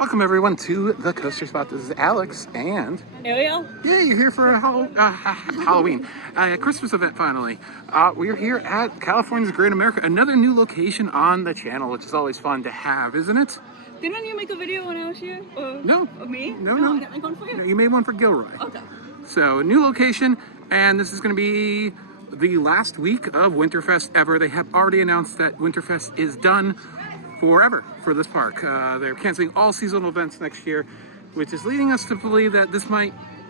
Welcome everyone to the Coaster Spot. This is Alex and Ariel? yeah, you're here for a Halloween, Christmas event finally. We're here at California's Great America, another new location on the channel, which is always fun to have, isn't it? Didn't you make a video when I was here? No. Of me? No. I didn't make one for you? No, you made one for Gilroy. Okay. So, new location, and this is going to be the last week of Winterfest ever. They have already announced that Winterfest is done forever for this park. They're canceling all seasonal events next year, which is leading us to believe that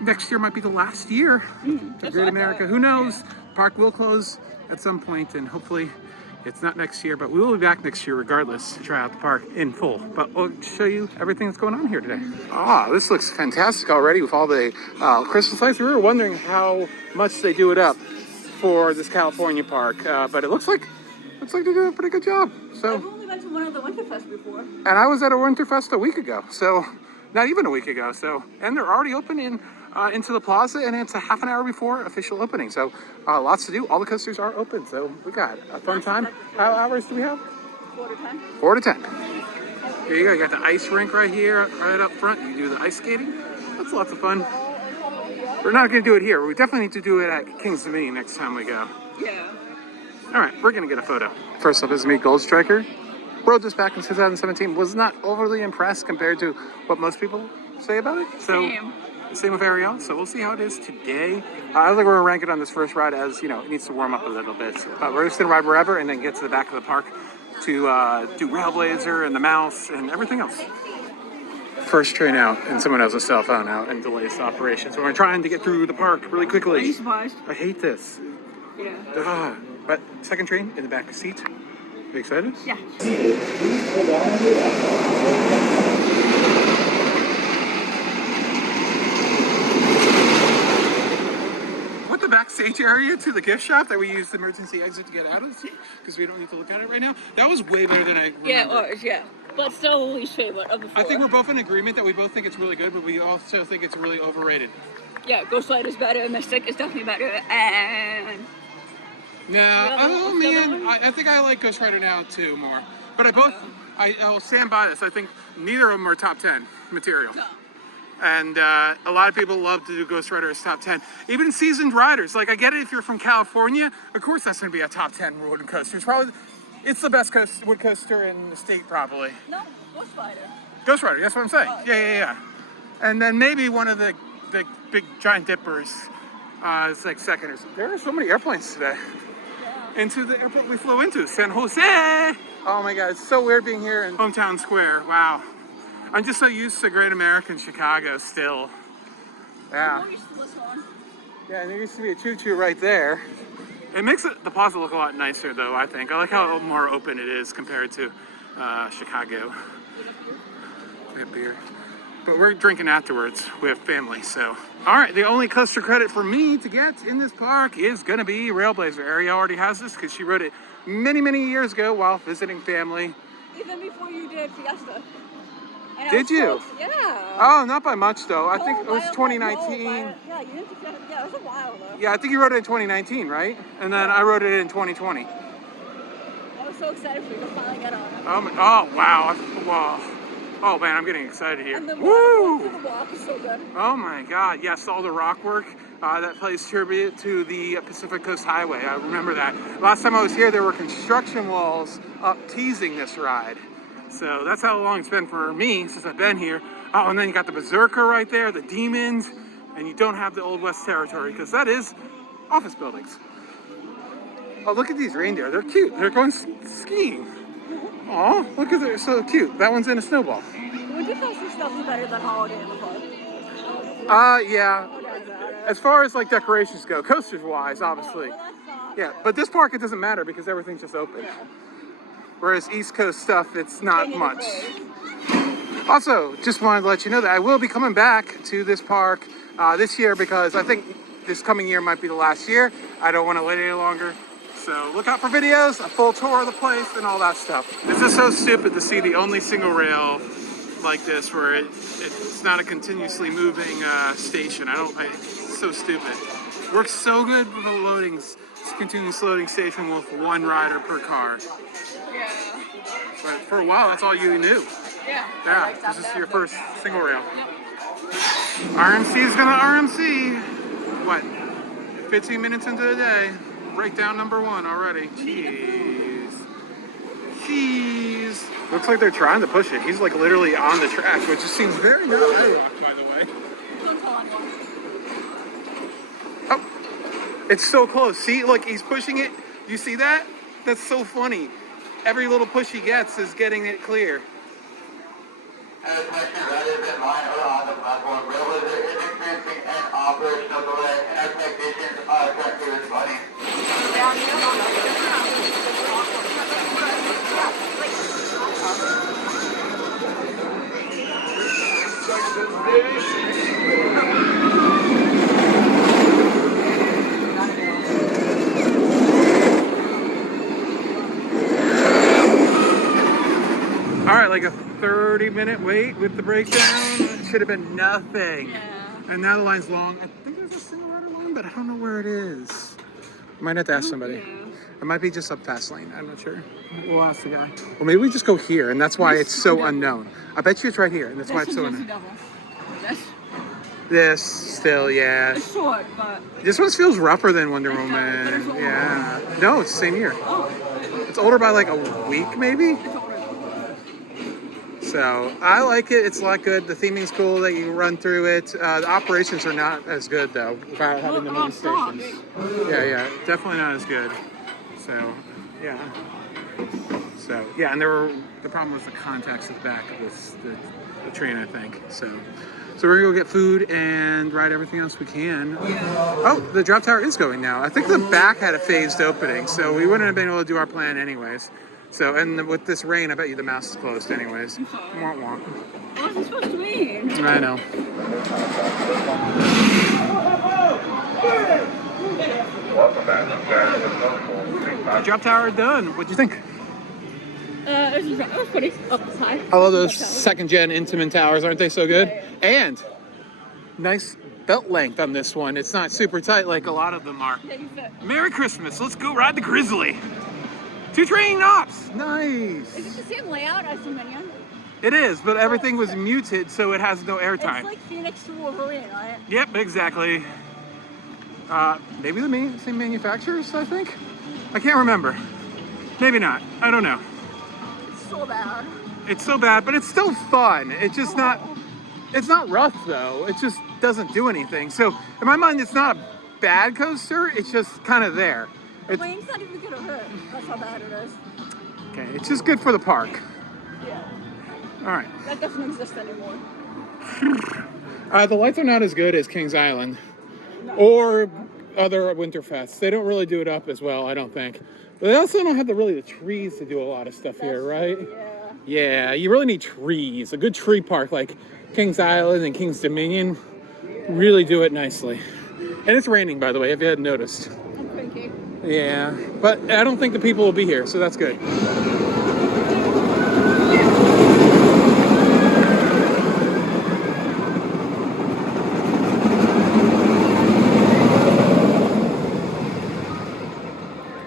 next year might be the last year of Great America. Who knows? Yeah. Park will close at some point, and hopefully it's not next year, but we will be back next year regardless to try out the park in full. But we'll show you everything that's going on here today. This looks fantastic already with all the Christmas lights. We were wondering how much they do it up for this California park, but it looks like they're doing a pretty good job. So I've only been to one of the Winterfest before. And I was at a Winterfest a week ago, so not even a week ago. So, and they're already opening into the plaza, and it's a half an hour before official opening. So lots to do. All the coasters are open, so we got a fun time. How hours do we have? 4 to 10. 4 to 10. Here you go. You got the ice rink right here, right up front. You do the ice skating. That's lots of fun. We're not going to do it here. We definitely need to do it at King's Dominion next time we go. Yeah. All right, we're gonna get a photo. First up is me, Gold Striker. Rode this back in 2017. Was not overly impressed compared to what most people say about it. So, same with Ariel. So we'll see how it is today. I don't think we're gonna rank it on this first ride, as you know, it needs to warm up a little bit. But we're just gonna ride wherever and then get to the back of the park to do RailBlazer and the mouse and everything else. First train out, and someone has a cell phone out and delays the operation. So we're trying to get through the park really quickly. Are you surprised? I hate this. Yeah. But second train in the back seat. Are you excited? Yeah. With the backstage area to the gift shop that we use the emergency exit to get out of, because we don't need to look at it right now. That was way better than I remember. Yeah, it was, yeah. But still the least favorite of the 4. I think we're both in agreement that we both think it's really good, but we also think it's really overrated. Yeah, Ghost Rider is better, Mystic is definitely better, and... Nah, oh man, I think I like Ghost Rider now too more. But I'll stand by this. I think neither of them are top 10 material. No. And a lot of people love to do Ghost Rider as top 10. Even seasoned riders, like I get it if you're from California, of course that's gonna be a top 10 wooden coaster. It's the best wood coaster in the state probably. No, Ghost Rider. Ghost Rider, that's what I'm saying. Oh, Yeah. And then maybe one of the big giant dippers is like second or something. There are so many airplanes today. Into the airport we flew into, San Jose. Oh my God, it's so weird being here in Hometown Square. Wow. I'm just so used to Great America in Chicago still. Yeah. Yeah, and there used to be a choo-choo right there. It makes the plaza look a lot nicer though, I think. I like how more open it is compared to Chicago. We have beer. But we're drinking afterwards. We have family, so. All right, the only coaster credit for me to get in this park is gonna be RailBlazer. Ariel already has this because she rode it many, many years ago while visiting family. Even before you did Fiesta. Did you? Yeah. Oh, not by much though. I think it was 2019. Yeah, you did Fiesta. Yeah, it was a while though. Yeah, I think you rode it in 2019, right? And then I rode it in 2020. I was so excited for you to finally get on it. Oh wow. Wow. Oh man, I'm getting excited here. And the walk is so good. Oh my God, yes, all the rock work that plays tribute to the Pacific Coast Highway. I remember that. Last time I was here, there were construction walls up teasing this ride. So that's how long it's been for me since I've been here. Oh, and then you got the Berserker right there, the Demons, and you don't have the Old West Territory because that is office buildings. Oh, look at these reindeer. They're cute. They're going skiing. Aw, look at they're so cute. That one's in a snowball. Winterfest is definitely better than Holiday in the Park. Yeah. As far as like decorations go, coasters wise, obviously. Yeah, but this park it doesn't matter because everything's just open. Yeah. Whereas East Coast stuff, it's not much. Also, just wanted to let you know that I will be coming back to this park this year because I think this coming year might be the last year. I don't want to wait any longer. So look out for videos, a full tour of the place, and all that stuff. This is so stupid to see the only single rail like this where it's not a continuously moving station. It's so stupid. It works so good with a continuous loading station with one rider per car. Yeah. But for a while, that's all you knew. Yeah. Yeah, this is your first single rail. RMC is gonna RMC. What? 15 minutes into the day. Breakdown number 1 already. Jeez. Jeez. Looks like they're trying to push it. He's like literally on the track, which just seems very not IROC, by the way. Don't tell anyone. Oh, it's so close. See, look, he's pushing it. You see that? That's so funny. Every little push he gets is getting it clear. Attention riders in line or on the platform. RailBlazer is experiencing an operational delay. Expectations are currently responding. All right, like a 30-minute wait with the breakdown. Should have been nothing. Yeah. And now the line's long. I think there's a single rider line, but I don't know where it is. Might have to ask somebody. It might be just up fast lane. I'm not sure. We'll ask the guy. Or maybe we just go here, and that's why it's so unknown. I bet you it's right here, and that's why it's so unknown. This still, yeah. It's short, but This one feels rougher than Wonder Woman. Yeah. No, it's the same year. It's older by like a week, maybe. So I like it. It's a lot good. The theming's cool that you run through it. The operations are not as good though, without having the main stations. Yeah, definitely not as good. So yeah. So yeah, and the problem was the contacts at the back of the train, I think. So we're gonna go get food and ride everything else we can. Oh, the drop tower is going now. I think the back had a phased opening, so we wouldn't have been able to do our plan anyways. So, and with this rain, I bet you the mouse is closed anyways. Womp womp. What's it supposed to mean? I know. The drop tower done. What'd you think? It was pretty up high. I love those second-gen Intamin towers. Aren't they so good? And nice belt length on this one. It's not super tight like a lot of them are. Yeah, you fit. Merry Christmas. Let's go ride the Grizzly. 2 train knops. Nice. Is it the same layout as the Minion? It is, but everything was muted, so it has no airtime. It's like Phoenix to Wolverine, right? Yep, exactly. Maybe the same manufacturers, I think? I can't remember. Maybe not. I don't know. It's so bad. It's so bad, but it's still fun. It's just not, it's not rough though. It just doesn't do anything. So in my mind, it's not a bad coaster. It's just kind of there. The plane's not even gonna hurt. That's how bad it is. Okay, it's just good for the park. Yeah. All right. That doesn't exist anymore. The lights are not as good as Kings Island or other Winterfests. They don't really do it up as well, I don't think. But they also don't have the trees to do a lot of stuff here, right? Yeah, you really need trees. A good tree park like Kings Island and Kings Dominion really do it nicely. And it's raining, by the way, if you hadn't noticed. I'm cranky. Yeah, but I don't think the people will be here, so that's good.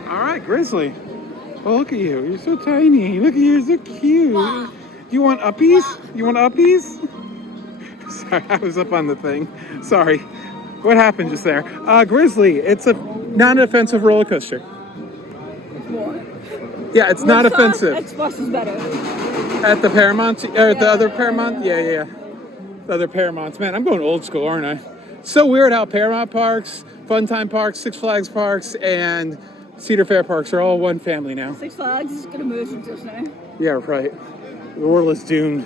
All right, Grizzly. Oh, look at you. You're so tiny. Look at you. You're so cute. Wow. You want uppies? You want uppies? Sorry, I was up on the thing. Sorry. What happened just there? Grizzly, it's a non-offensive roller coaster. It's more. Yeah, it's not offensive. Xbox is better. At the Paramount, or the other Paramount? Yeah. The other Paramounts. Man, I'm going old school, aren't I? It's so weird how Paramount Parks, Funtime Parks, Six Flags Parks, and Cedar Fair Parks are all one family now. Six Flags is gonna merge with Disney. Yeah, right. The world is doomed.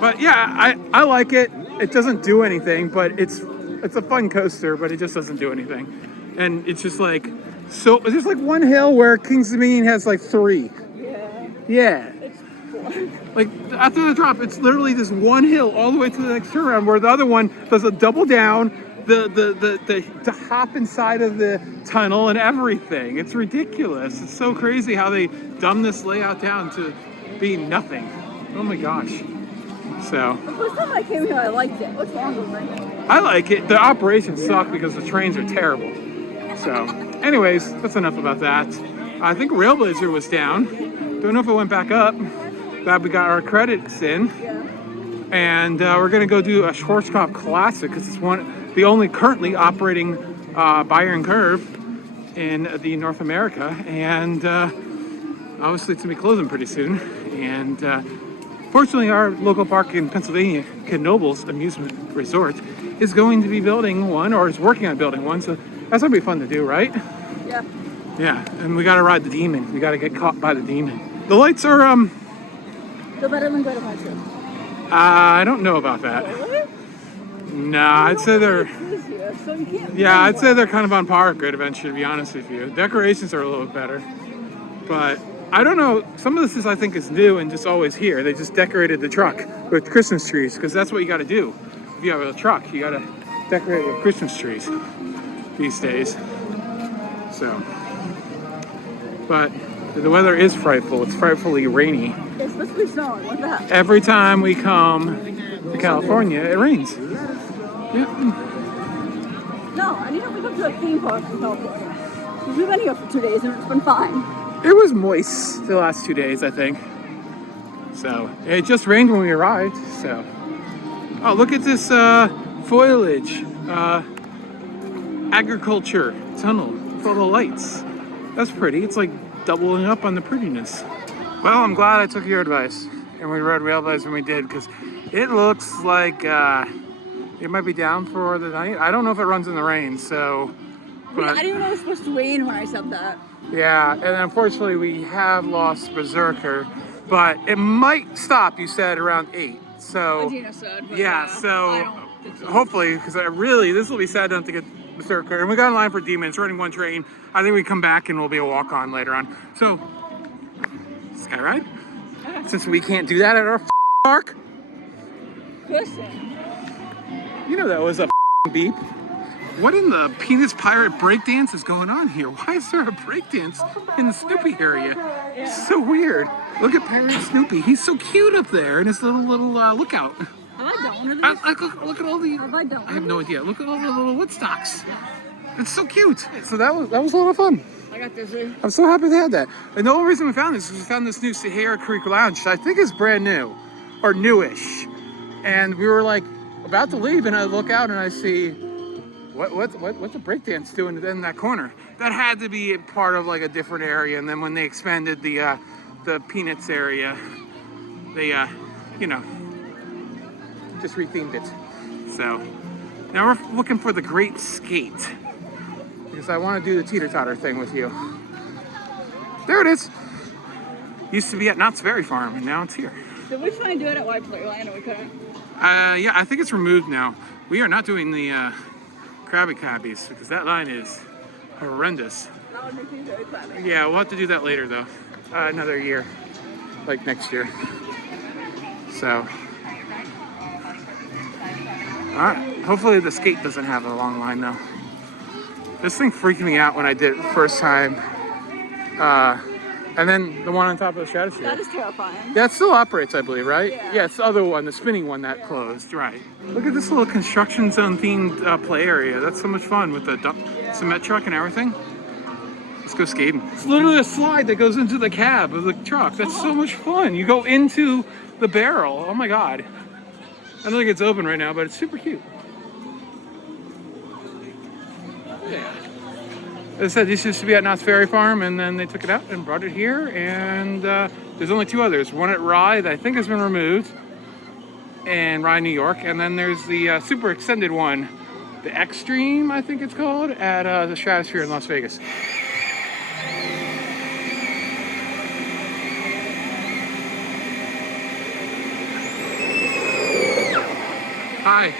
But yeah, I like it. It doesn't do anything, but it's a fun coaster, but it just doesn't do anything. And it's just like, so there's like one hill where Kings Dominion has like 3. Yeah. It's boring. Like after the drop, it's literally this one hill all the way to the next turnaround, where the other one does a double down, to hop inside of the tunnel and everything. It's ridiculous. It's so crazy how they dumb this layout down to be nothing. Oh my gosh. So The first time I came here, I liked it. What's wrong with me? I like it. The operations suck because the trains are terrible. So anyways, that's enough about that. I think RailBlazer was down. Don't know if it went back up. Glad we got our credits in. Yeah. And we're gonna go do a Schwarzkopf Classic because it's the only currently operating Bayern curve in the North America, and obviously it's gonna be closing pretty soon. And fortunately, our local park in Pennsylvania, Knoebels Amusement Resort, is going to be building one, or is working on building one. So that's gonna be fun to do, right? Yeah. Yeah, and we gotta ride the demon. We gotta get caught by the demon. The lights are Still better than Good Adventure. I don't know about that. Really? Nah, I'd say they're. So you can't. Yeah, I'd say they're kind of on par with Great Adventure, to be honest with you. Decorations are a little bit better, but I don't know. Some of this I think is new and just always here. They just decorated the truck with Christmas trees because that's what you got to do. If you have a truck, you got to decorate with Christmas trees these days. So, but the weather is frightful. It's frightfully rainy. It's supposed to be snowing. What's that? Every time we come to California, it rains. Yeah. No, anytime we come to a theme park in California. Because we've been here for 2 days and it's been fine. It was moist the last 2 days, I think. So it just rained when we arrived. So, oh, look at this foliage, agriculture tunnel full of lights. That's pretty. It's like doubling up on the prettiness. Well, I'm glad I took your advice and we rode RailBlazer when we did, because it looks like it might be down for the night. I don't know if it runs in the rain, so. But, I didn't even know it was supposed to rain when I said that. Yeah, and unfortunately we have lost Berserker, but it might stop, you said, around 8. So, Gina said, but, yeah, so I don't think so. hopefully, because this will be sad not to get Berserker. And we got in line for Demons, running one train. I think we come back and we'll be a walk-on later on. So, Skyride? Since we can't do that at our park? Listen. You know that was a beep. What in the penis pirate breakdance is going on here? Why is there a breakdance in the Snoopy area? It's so weird. Look at Pirate Snoopy. He's so cute up there in his little lookout. Have I done one of these? Look at all the. Have I done one? I have no idea. Look at all the little Woodstocks. It's so cute. So that was a lot of fun. I got dizzy. I'm so happy they had that. And the only reason we found this is we found this new Sahara Creek Lounge, which I think is brand new, or newish. And we were like about to leave, and I look out and I see. What's the breakdance doing in that corner? That had to be part of like a different area, and then when they expanded the Peanuts area, they just rethemed it. So now we're looking for the Great Skate because I want to do the teeter-totter thing with you. There it is. Used to be at Knott's Berry Farm, and now it's here. Did we try and do it at White Playland and we couldn't? Yeah, I think it's removed now. We are not doing the Krabby Cabbies because that line is horrendous. That would make me very glad. Yeah, we'll have to do that later though. Another year, like next year. So, all right. Hopefully the skate doesn't have a long line though. This thing freaked me out when I did it the first time. And then the one on top of the stratosphere. That is terrifying. That still operates, I believe, right? Yeah. It's the other one, the spinning one that closed, right. Look at this little construction zone themed play area. That's so much fun with the cement truck and everything. Let's go skating. It's literally a slide that goes into the cab of the truck. That's so much fun. You go into the barrel. Oh my God. I don't think it's open right now, but it's super cute. Yeah. As I said, this used to be at Knott's Berry Farm, and then they took it out and brought it here, and there's only 2 others. One at Rye that I think has been removed, in Rye, New York, and then there's the super extended one, the Extreme, I think it's called, at the Stratosphere in Las Vegas. Hi.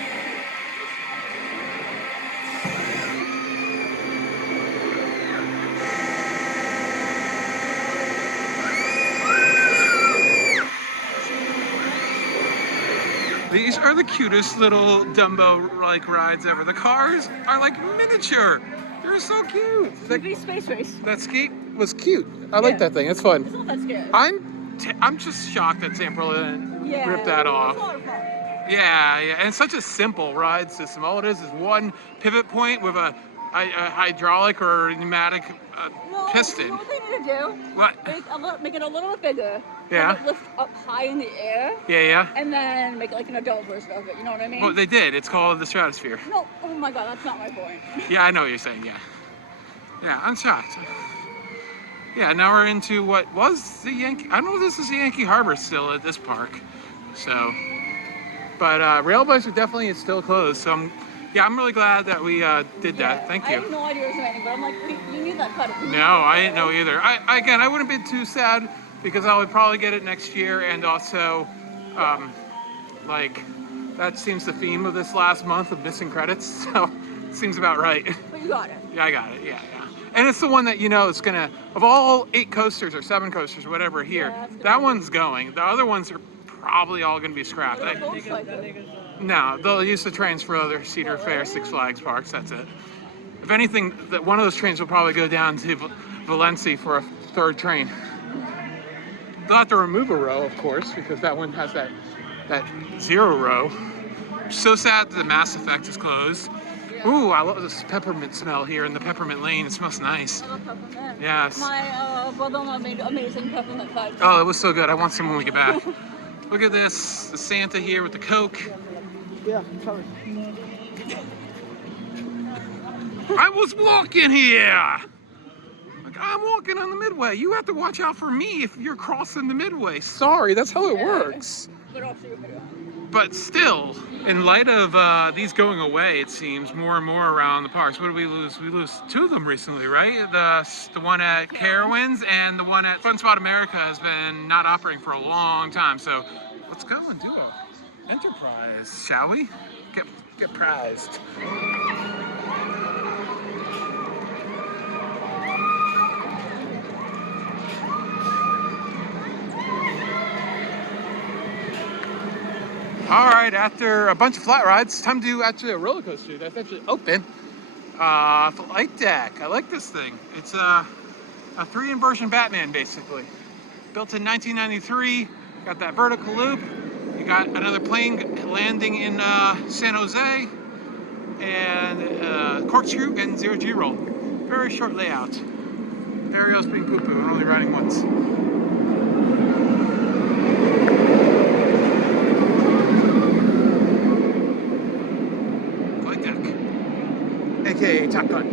These are the cutest little Dumbo-like rides ever. The cars are like miniature. They're so cute. TV Space Race. That skate was cute. I like that thing. It's fun. It's not that scary. I'm just shocked that Samperla didn't rip that off. It's a lot of fun. Yeah, and it's such a simple ride system. All it is one pivot point with a hydraulic or pneumatic No, piston. you know what they need to do? What? Make it a little bit bigger. Yeah. Have it lift up high in the air. Yeah. And then make it like an adult version of it. You know what I mean? Well, they did. It's called the Stratosphere. No. Oh my God, that's not my point. Yeah, I know what you're saying. Yeah. Yeah, I'm shocked. Yeah, now we're into what was the Yankee. I don't know if this is the Yankee Harbor still at this park. So, but RailBlazer definitely is still closed. So I'm really glad that we did that. Thank you. I have no idea what's raining, but I'm like, you need that cut. No, I didn't know either. I wouldn't be too sad because I would probably get it next year, and also, like, that seems the theme of this last month of missing credits. So, it seems about right. But you got it. Yeah, I got it. Yeah. And it's the one that it's gonna, of all 8 coasters or 7 coasters, whatever here, that one's going. The other ones are probably all gonna be scrapped. No, they'll use the trains for other Cedar Fair, Six Flags parks. That's it. If anything, one of those trains will probably go down to Valencia for a 3rd train. They'll have to remove a row, of course, because that one has that 0 row. So sad that the Mass Effect is closed. Ooh, I love this peppermint smell here in the peppermint lane. It smells nice. I love peppermint. Yes. My brother-in-law made amazing peppermint pies. Oh, it was so good. I want some when we get back. Look at this, the Santa here with the Coke. Yeah, sorry. I was walking here. Like, I'm walking on the Midway. You have to watch out for me if you're crossing the Midway. Sorry, that's how it works. But I'll show you a video. But still, in light of these going away, it seems more and more around the parks. What did we lose? We lose 2 of them recently, right? The one at Carowinds and the one at Fun Spot America has been not operating for a long time. So let's go and do a Enterprise, shall we? Get prized. All right, after a bunch of flat rides, time to do actually a roller coaster that's actually open. Flight Deck. I like this thing. It's a 3-inversion Batman, basically. Built in 1993. Got that vertical loop. You got another plane landing in San Jose, and corkscrew and 0G roll. Very short layout. Ariel's being poo-poo, only riding once. Flight Deck, aka Top Gun.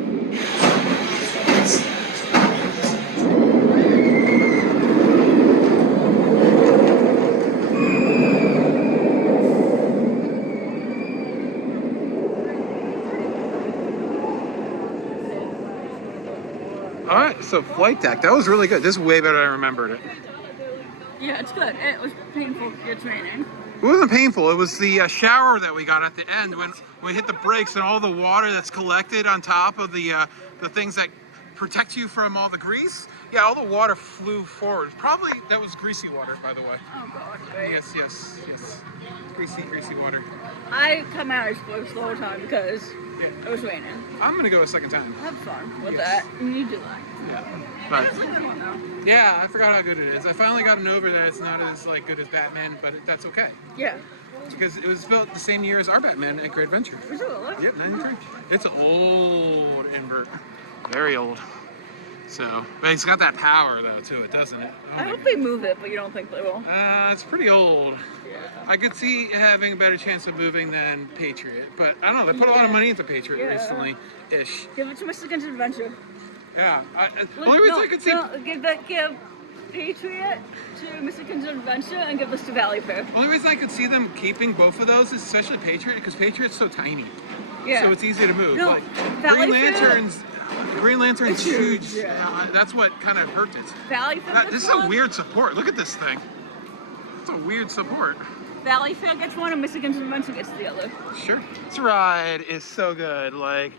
Alright, so Flight Deck, that was really good. This is way better than I remembered it. Yeah, it's good. It was painful to get training. It wasn't painful, it was the shower that we got at the end when we hit the brakes and all the water that's collected on top of the things that protect you from all the grease. Yeah, all the water flew forward. Probably that was greasy water, by the way. Oh God, right? Yes. Greasy water. I come out exposed the whole time because it was raining. I'm gonna go a second time. Have fun with Yes. that. You need to do that. Yeah. But It's a good one though. yeah, I forgot how good it is. I finally gotten over that it's not as good as Batman, but that's okay. Yeah. Because it was built the same year as our Batman at Great Adventure. Was it really? Yep, 93. It's an old invert. Very old. So, but it's got that power though to it, doesn't it? Oh I my hope they move it, but you don't think they will. It's pretty old. Yeah. I could see having a better chance of moving than Patriot, but I don't know. They put a lot of money into Patriot recently-ish. Give it to Michigan's Adventure. Yeah. The only reason I could see... Give Patriot to Michigan's Adventure and give this to Valley Fair. The only reason I could see them keeping both of those is especially Patriot, because Patriot's so tiny. Yeah. So it's easy to move. No, Like Valley Green Lantern's huge. Yeah. That's what kind of hurt it. Valley Fair This is a weird support. Look at this thing. It's a weird support. Valley Fair gets one and Michigan's Adventure gets the other. Sure. This ride is so good. Like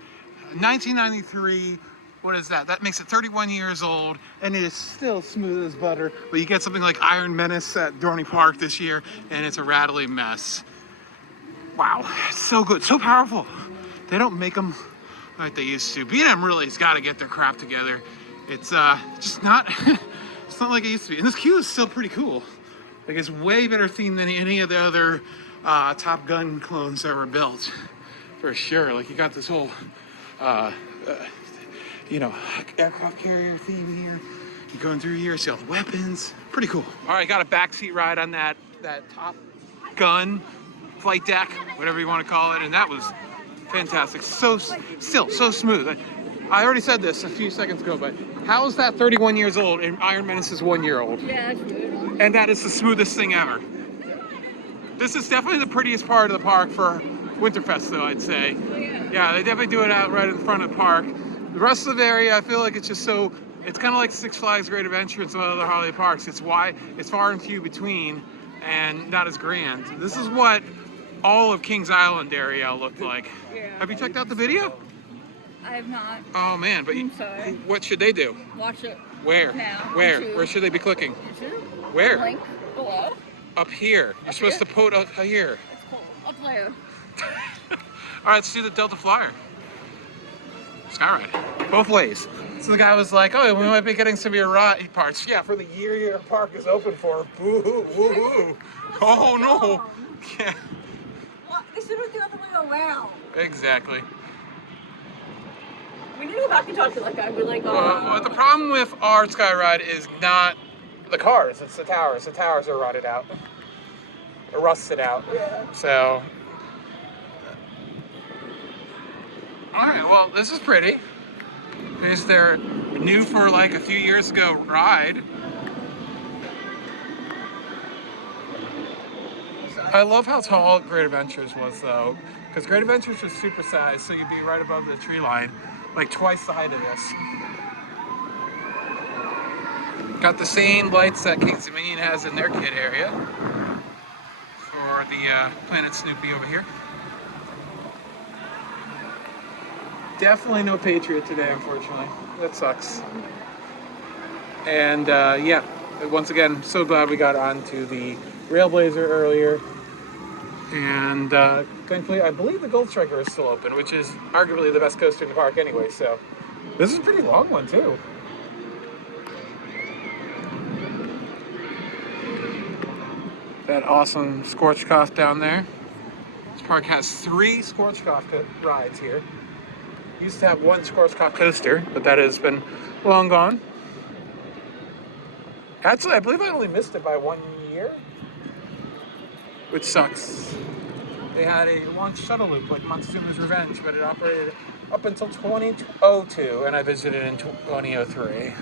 1993. What is that? That makes it 31 years old, and it is still smooth as butter. But you get something like Iron Menace at Dorney Park this year, and it's a rattly mess. Wow, it's so good, so powerful. They don't make them like they used to. B&M really has got to get their crap together. It's just not, it's not like it used to be. And this queue is still pretty cool. Like it's way better themed than any of the other Top Gun clones that were built, for sure. Like you got this whole you know, aircraft carrier theme here. You're going through here, see all the weapons. Pretty cool. All right, got a backseat ride on that Top Gun flight deck, whatever you want to call it, and that was fantastic. Still so smooth. I already said this a few seconds ago, but how is that 31 years old and Iron Menace is 1 year old? Yeah, that's good. And that is the smoothest thing ever. This is definitely the prettiest part of the park for Winterfest, though, I'd say. Oh, yeah. Yeah, they definitely do it out right in front of the park. The rest of the area, I feel like it's just so, it's kind of like Six Flags Great Adventure and some other holiday parks. It's far and few between and not as grand. This is what all of Kings Island area looked like. Yeah. Have you checked out the video? I have not. Oh man, but I'm sorry. what should they do? Watch it Where? now. Where? YouTube. Where should they be clicking? YouTube. Where? Link below. Up here. You're supposed to put up here. It's cool. Up there. All right, let's do the Delta Flyer. Skyride. Both ways. So the guy was like, oh, we might be getting some of your ride parts. Yeah, for the year your park is open for. Boo-hoo, woo-hoo. Oh, no. Yeah. Well, they should have done the other way around. Exactly. We need to go back and talk to that guy. We're like, Well, the problem with our Skyride is not the cars, it's the towers. The towers are rotted out. Or rusted out. Yeah. So. Alright, well, this is pretty. There's their new for like a few years ago ride. I love how tall Great Adventures was though, because Great Adventures was supersized, so you'd be right above the tree line, like twice the height of this. Got the same lights that Kings Dominion has in their kid area for the Planet Snoopy over here. Definitely no Patriot today, unfortunately. That sucks. And yeah, once again, so glad we got onto the RailBlazer earlier. And thankfully, I believe the Gold Striker is still open, which is arguably the best coaster in the park anyway. So this is a pretty long one too. That awesome Scorchcoff down there. This park has 3 Scorchcoff rides here. Used to have 1 Scorchcoff coaster, but that has been long gone. Actually, I believe I only missed it by 1 year, which sucks. They had a launch shuttle loop like Montezuma's Revenge, but it operated up until 2002, and I visited in 2003.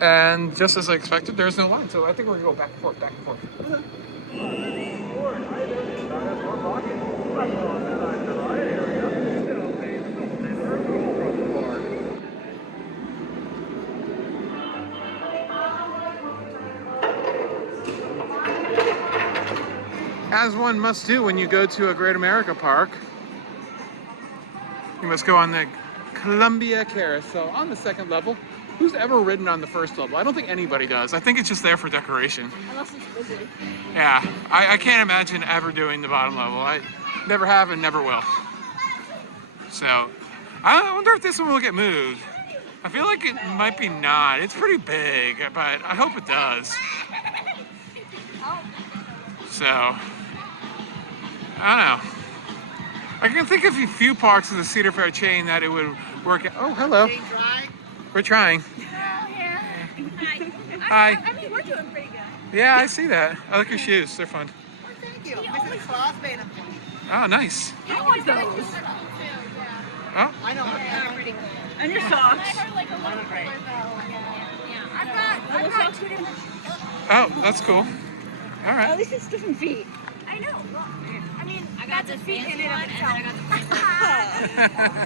And just as I expected, there's no line, so I think we're gonna go back and forth, back and forth. As one must do when you go to a Great America Park, you must go on the Columbia Carousel on the 2nd level. Who's ever ridden on the 1st level? I don't think anybody does. I think it's just there for decoration. Unless it's busy. Yeah, I can't imagine ever doing the bottom level. I never have and never will. So, I wonder if this one will get moved. I feel like it might be not. It's pretty big, but I hope it does. So, I don't know. I can think of a few parks in the Cedar Fair chain that it would work out. Oh, hello. We're trying. Oh, yeah. Hi. I mean, we're doing pretty good. Yeah, I see that. I like your shoes. They're fun. Thank you. Mrs. Claus made them for me. Oh, nice. I like those. Oh, I know. They're pretty cool. And your socks. I've got oh, that's cool. All At right. least it's different feet. I know. I mean, I got the fancy one, and then I got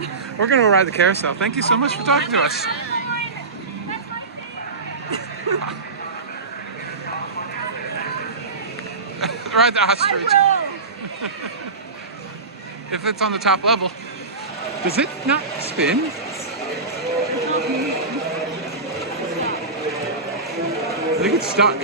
the We're going to ride the carousel. Thank you so much for talking to us. Ride the ostrich. If it's on the top level. Does it not spin? I think it's stuck.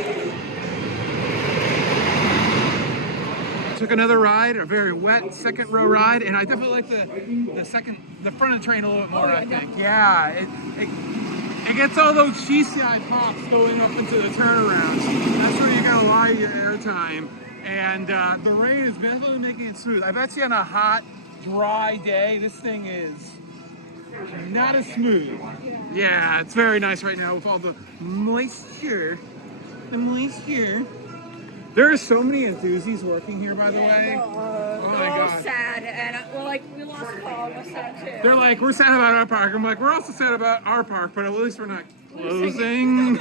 Took another ride, a very wet 2nd row ride, and I definitely like the front of the train a little bit more, I think. Yeah, it gets all those GCI pops going up into the turnarounds. That's where you're gonna lie your airtime. And the rain is definitely making it smooth. I bet you on a hot, dry day, this thing is not as smooth. Yeah, it's very nice right now with all the moisture. The moisture. There are so many enthusiasts working here, by the way. Oh my We're all god. sad, and we're like, we lost Paul. We're sad too. They're like, we're sad about our park. I'm like, we're also sad about our park, but at least we're not closing.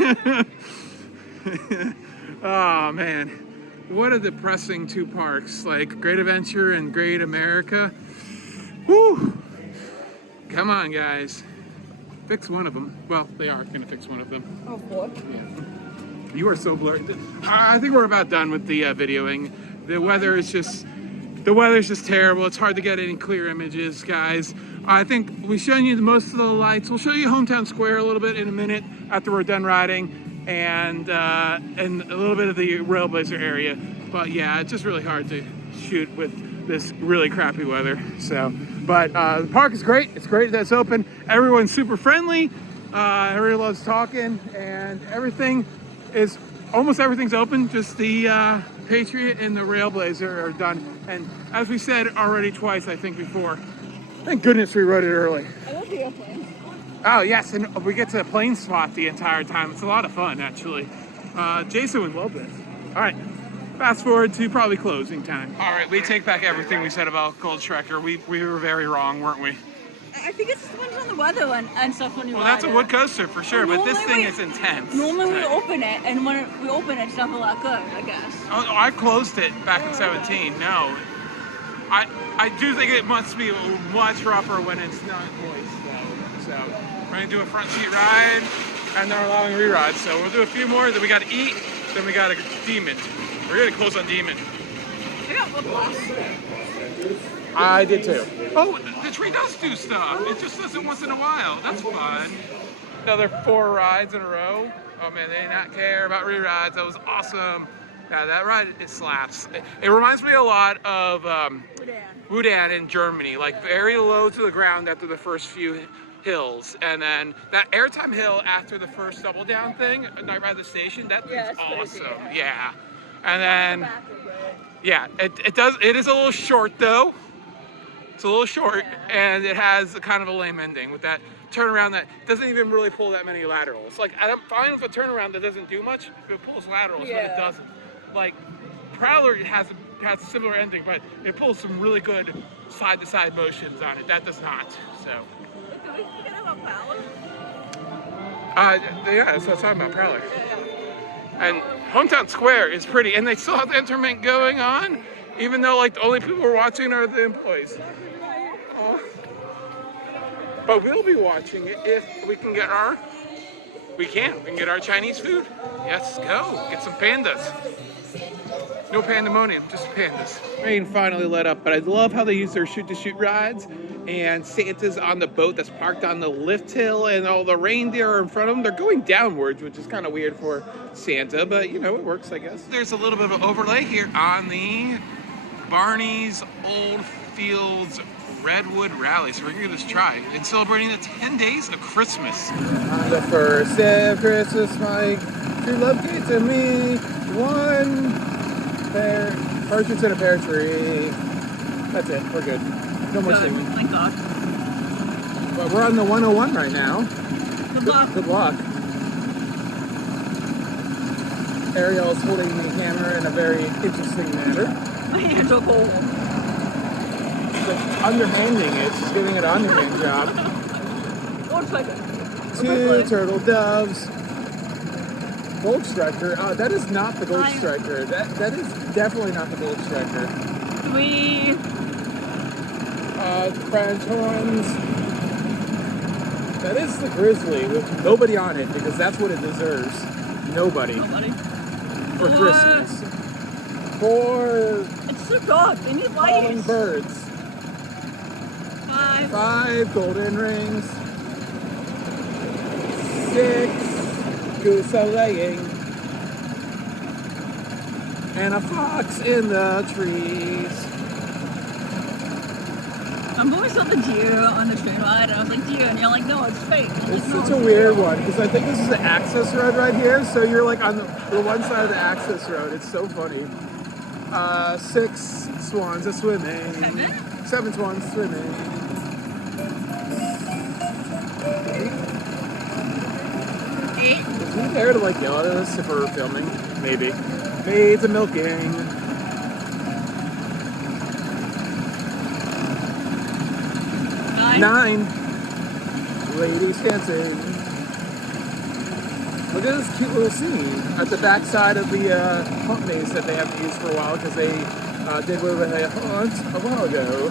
Oh man, what a depressing two parks, like Great Adventure and Great America. Whew. Come on, guys. Fix one of them. Well, they are gonna fix one of them. Oh, what? You are so blurred. I think we're about done with the videoing. The weather's just terrible. It's hard to get any clear images, guys. I think we've shown you most of the lights. We'll show you Hometown Square a little bit in a minute after we're done riding, and a little bit of the RailBlazer area. But yeah, it's just really hard to shoot with this really crappy weather. So, but the park is great. It's great that it's open. Everyone's super friendly. Everyone loves talking, and almost everything's open. Just the Patriot and the RailBlazer are done. And as we said already twice, I think before, thank goodness we rode it early. I love the airplane. Oh yes, and we get to plane spot the entire time. It's a lot of fun, actually. Jason would love this. All right, fast forward to probably closing time. All right, we take back everything we said about Gold Striker. We were very wrong, weren't we? I think it just depends on the weather and stuff when you Well, ride that's a it. wood coaster for sure, but this Normally thing we- is intense. Normally we open it, and when we open it, it's not a lot good, I guess. Oh, I closed it back in 17. No, I do think it must be much rougher when it's not moist though. So we're gonna do a front seat ride, and they're allowing re-rides. So we'll do a few more. Then we got to eat. Then we got a Demon. We're gonna close on Demon. I got lip gloss. I did too. Oh, the tree does do stuff. It just does it once in a while. That's fun. Another 4 rides in a row. Oh man, they did not care about re-rides. That was awesome. Yeah, that ride, it slaps. It reminds me a lot of Wudan in Germany, like very low to the ground after the first few hills. And then that airtime hill after the first double down thing, right by the station, that thing's awesome. Crazy, Yeah. And then, yeah, it is a little short though. It's a little short, and it has kind of a lame ending with that turnaround that doesn't even really pull that many laterals. Like, I'm fine with a turnaround that doesn't do much if it pulls laterals, but it doesn't. Like, Prowler has a similar ending, but it pulls some really good side-to-side motions on it. That does not, so. Did we forget about Prowler? Yeah, that's what I'm talking about, Prowler. And Hometown Square is pretty, and they still have the interment going on, even though, like, the only people who are watching are the employees. But we'll be watching it if we can get our, we can get our Chinese food. Let's go, get some pandas. No pandemonium, just pandas. Rain finally let up, but I love how they use their shoot-to-shoot rides. And Santa's on the boat that's parked on the lift hill, and all the reindeer are in front of them. They're going downwards, which is kind of weird for Santa, but you know, it works, I guess. There's a little bit of an overlay here on the Barney's Old Fields Redwood Rally. So we're gonna give this a try. And celebrating the 10 days of Christmas. On the first day of Christmas, Mike, true love gave to me one pear, partridge in a pear tree. That's it, we're good. No more singing. Thank God. But we're on the 101 right now. Good luck. Good luck. Ariel's holding the hammer in a very interesting manner. My hands are cold. Like underhanding it. She's giving it an underhand job. Gold Striker. 2 turtle doves. Gold Striker. That is not the Gold Striker. That is definitely not the Gold Striker. 3. French horns. That is the Grizzly with nobody on it because that's what it deserves. Nobody. For 4. Christmas. 4. It's so dark. They need Falling lights. birds. 5. 5 golden rings. 6 goose a laying. And a fox in the trees. I'm always saw the deer on the train ride, and I was like, deer, and you're like, no, it's fake. I'm It's like, no, such a weird one because I think this is the access road right here, so you're like on the one side of the access road. It's so funny. 6 swans are swimming. 7 swans swimming. 8? Is he there to like yell at us if we're filming? Maybe. Maids of milking. 9. Ladies dancing. Look at this cute little scene at the backside of the pump maze that they haven't used for a while because they did with a hunt a while ago.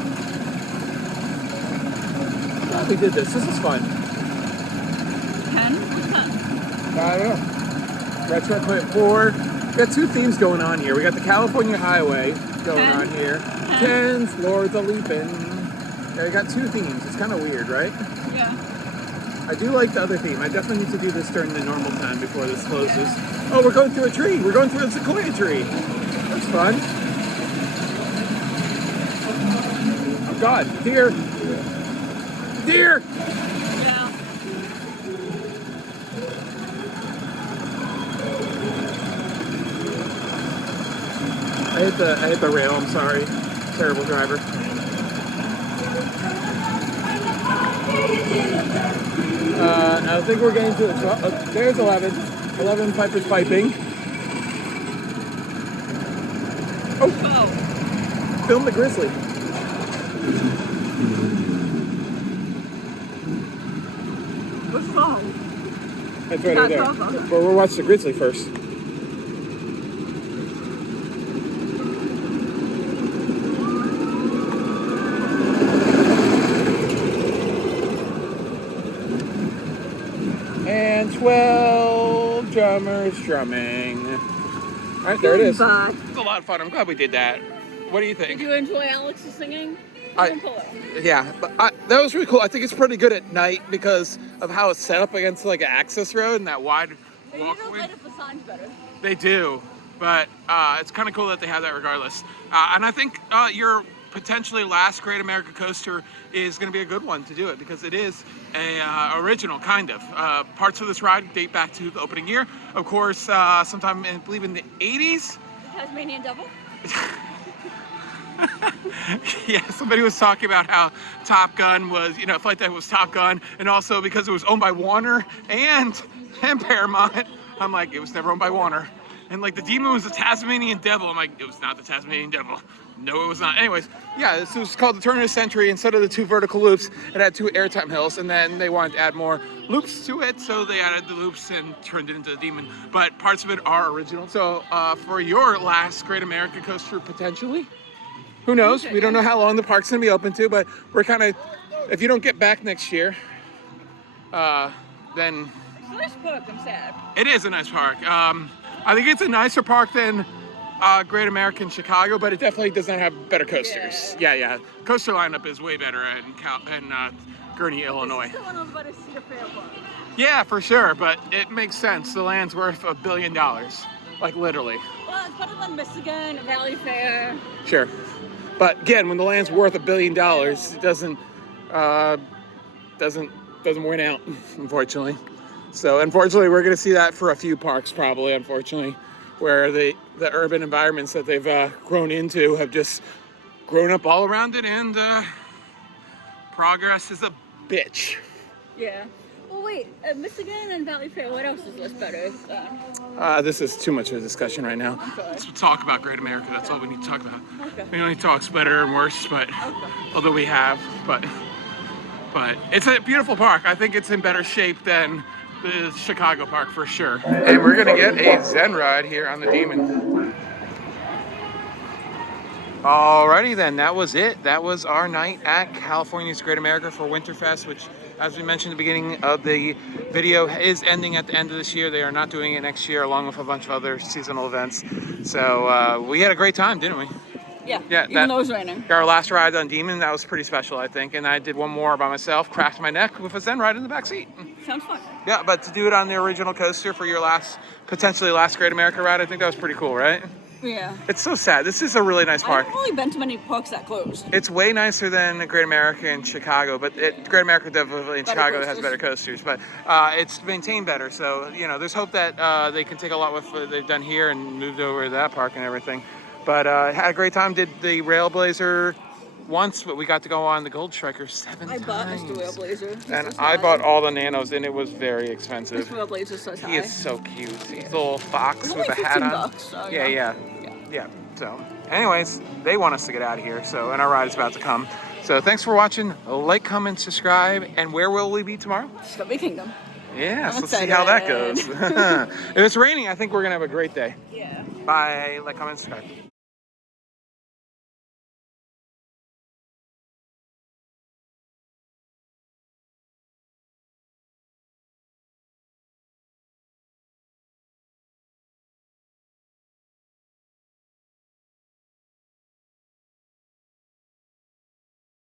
Glad we did this. This is fun. 10? What's 10? I don't know. Retro Equipment 4. We got 2 themes going on here. We got the California Highway going 10. on here. 10's Lords of Leapin'. Yeah, we got 2 themes. It's kind of weird, right? Yeah. I do like the other theme. I definitely need to do this during the normal time before this closes. Oh, we're going through a tree. We're going through a sequoia tree. That's fun. Oh God, deer. Deer! Yeah. I hit the rail, I'm sorry. Terrible driver. I think we're getting to the 12. There's 11. 11 Piper's piping. Oh! Film the Grizzly. What's wrong? That's right over there. But we'll watch the Grizzly first. And 12 drummers drumming. All right, there it is. Goodbye. It's a lot of fun. I'm glad we did that. What do you think? Did you enjoy Alex's singing? Yeah, but that was really cool. I think it's pretty good at night because of how it's set up against like an access road and that wide They need to walkway. light up the signs better. They do, but it's kind of cool that they have that regardless. And I think your potentially last Great America Coaster is going to be a good one to do it because it is a original kind of. Parts of this ride date back to the opening year. Of course, sometime I believe in the 80s. The Tasmanian Devil? Yeah, somebody was talking about how Top Gun was, Flight Deck was Top Gun, and also because it was owned by Warner and Paramount. I'm like, it was never owned by Warner. And like the demon was the Tasmanian Devil. I'm like, it was not the Tasmanian Devil. No, it was not. Anyways, yeah, this was called the Turn of the Century. Instead of the 2 vertical loops, it had 2 airtime hills, and then they wanted to add more loops to it, so they added the loops and turned it into the demon. But parts of it are original. So for your last Great America Coaster, potentially, who knows? We don't know how long the park's gonna be open to, but we're kind of, if you don't get back next year, then... It's a nice park, I'm sad. It is a nice park. I think it's a nicer park than Great American Chicago, but it definitely does not have better coasters. Yeah. Coaster lineup is way better in Gurnee, Illinois. It's still one of the better Cedar Fair parks. Yeah, for sure, but it makes sense. The land's worth $1 billion, like literally. Well, it's better than Michigan, Valley Fair. Sure. But again, when the land's worth $1 billion, it doesn't win out, unfortunately. So unfortunately, we're going to see that for a few parks, probably. Unfortunately, where the urban environments that they've grown into have just grown up all around it, and progress is a bitch. Yeah. Well, wait, Michigan and Valley Fair, what else is this better? This is too much of a discussion right now. Okay. Let's talk about Great America. That's all we need to talk about. Okay. We don't need to talk better and worse, but although we have, but it's a beautiful park. I think it's in better shape than the Chicago park for sure. And we're gonna get a Zen ride here on the Demon. Alrighty then, that was it. That was our night at California's Great America for Winterfest, which, as we mentioned at the beginning of the video, is ending at the end of this year. They are not doing it next year, along with a bunch of other seasonal events. So we had a great time, didn't we? Yeah, Yeah, even though it was raining. Our last ride on Demon, that was pretty special, I think. And I did one more by myself, cracked my neck with a Zen ride in the back seat. Sounds fun. Yeah, but to do it on the original coaster for your potentially last Great America ride, I think that was pretty cool, right? Yeah. It's so sad. This is a really nice I park. haven't really been to many parks that closed. It's way nicer than Great America in Chicago, but Great America definitely in Better Chicago has coasters. better coasters, but it's maintained better. So, there's hope that they can take a lot with what they've done here and moved over to that park and everything. But had a great time. Did the RailBlazer once, but we got to go on the Gold Striker 7 I times. bought Mr. RailBlazer. And I bought all the Nanos, and it was very expensive. Mr. RailBlazer says hi. He is so cute. He's a little fox It's with only a hat on. $15, so, Yeah. So, anyways, they want us to get out of here. So, and our ride is about to come. So, thanks for watching. Like, comment, subscribe, and where will we be tomorrow? Strawberry Kingdom. Yeah, I'm let's see how that excited. goes. If it's raining, I think we're gonna have a great day. Yeah. Bye. Like, comment, subscribe.